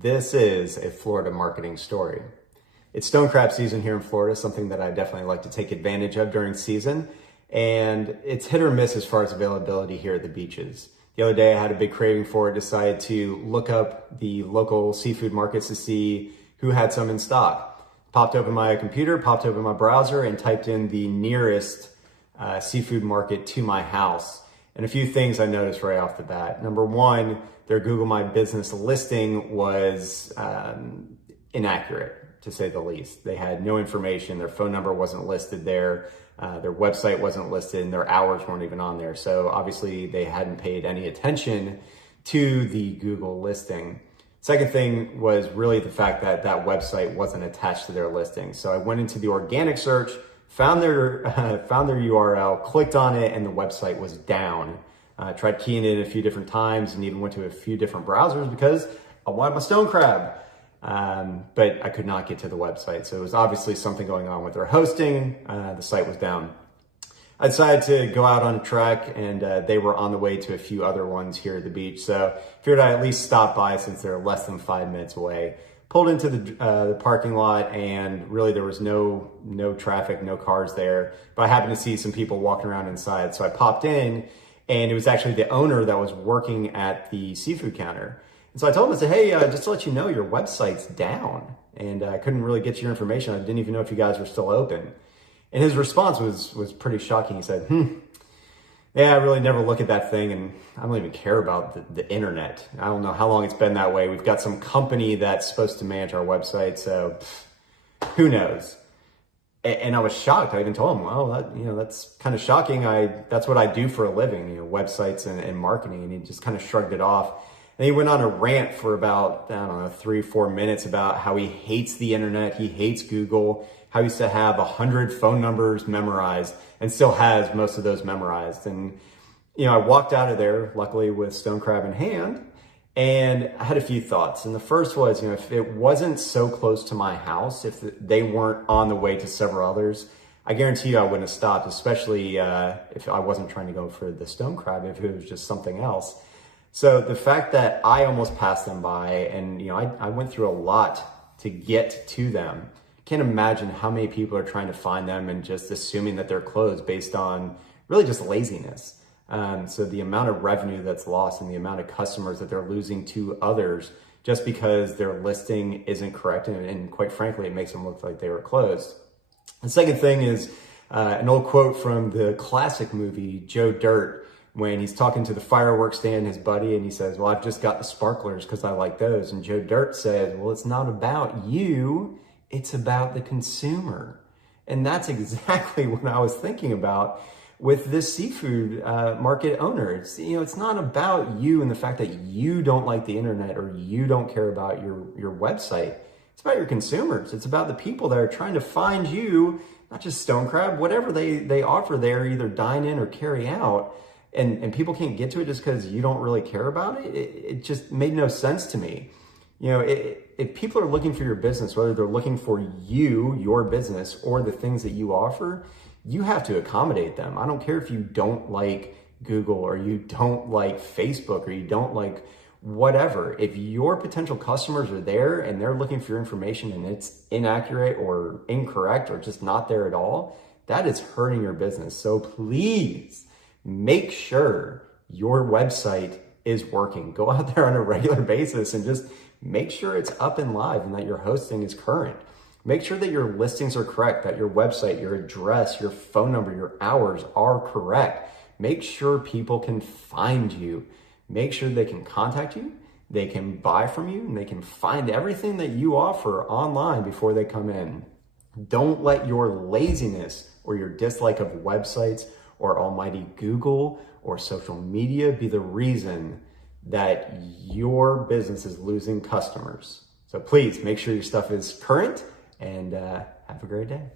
This is a Florida marketing story. It's stone crab season here in Florida, something that I definitely like to take advantage of during season. And it's hit or miss as far as availability here at the beaches. The other day I had a big craving for it, decided to look up the local seafood markets to see who had some in stock. Popped open my computer, popped open my browser, and typed in the nearest seafood market to my house. And a few things I noticed right off the bat. Number one, their Google My Business listing was inaccurate, to say the least. They had no information. Their phone number wasn't listed there. Their website wasn't listed, and their hours weren't even on there. So obviously they hadn't paid any attention to the Google listing. Second thing was really the fact that that website wasn't attached to their listing. So I went into the organic search, found their URL, clicked on it, and the website was down. Tried keying it in a few different times and even went to a few different browsers because I wanted my stone crab. But I could not get to the website. So it was obviously something going on with their hosting. The site was down. I decided to go out on a trek, and they were on the way to a few other ones here at the beach. So figured I'd at least stop by since they're less than 5 minutes away. Pulled into the parking lot, and really there was no traffic, no cars there. But I happened to see some people walking around inside. So I popped in, and it was actually the owner that was working at the seafood counter. And so I told him, I said, hey, just to let you know, your website's down. And I couldn't really get your information. I didn't even know if you guys were still open. And his response was pretty shocking. He said, yeah, I really never look at that thing, and I don't even care about the internet. I don't know how long it's been that way. We've got some company that's supposed to manage our website, so who knows? And I was shocked. I even told him, well, that's kind of shocking. That's what I do for a living, websites and marketing. And he just kind of shrugged it off. And he went on a rant for about, 3-4 minutes about how he hates the internet, he hates Google, how he used to have 100 phone numbers memorized and still has most of those memorized. And, I walked out of there, luckily with stone crab in hand, and I had a few thoughts. And the first was, if it wasn't so close to my house, if they weren't on the way to several others, I guarantee you I wouldn't have stopped, especially if I wasn't trying to go for the stone crab, if it was just something else. So the fact that I almost passed them by, and I went through a lot to get to them. Can't imagine how many people are trying to find them and just assuming that they're closed based on really just laziness. So the amount of revenue that's lost and the amount of customers that they're losing to others just because their listing isn't correct, and quite frankly, it makes them look like they were closed. The second thing is an old quote from the classic movie Joe Dirt, when he's talking to the fireworks stand, his buddy, and he says, well, I've just got the sparklers because I like those. And Joe Dirt says, well, it's not about you, it's about the consumer. And that's exactly what I was thinking about with this seafood market owner. It's not about you and the fact that you don't like the internet or you don't care about your website. It's about your consumers. It's about the people that are trying to find you, not just stone crab, whatever they offer there, either dine in or carry out. And people can't get to it just because you don't really care about it. It just made no sense to me. If people are looking for your business, whether they're looking for you, your business, or the things that you offer, you have to accommodate them. I don't care if you don't like Google or you don't like Facebook or you don't like whatever. If your potential customers are there and they're looking for your information and it's inaccurate or incorrect or just not there at all, that is hurting your business. So please, make sure your website is working. Go out there on a regular basis and just make sure it's up and live and that your hosting is current. Make sure that your listings are correct, that your website, your address, your phone number, your hours are correct. Make sure people can find you. Make sure they can contact you, they can buy from you, and they can find everything that you offer online before they come in. Don't let your laziness or your dislike of websites or almighty Google or social media be the reason that your business is losing customers. So please make sure your stuff is current, and have a great day.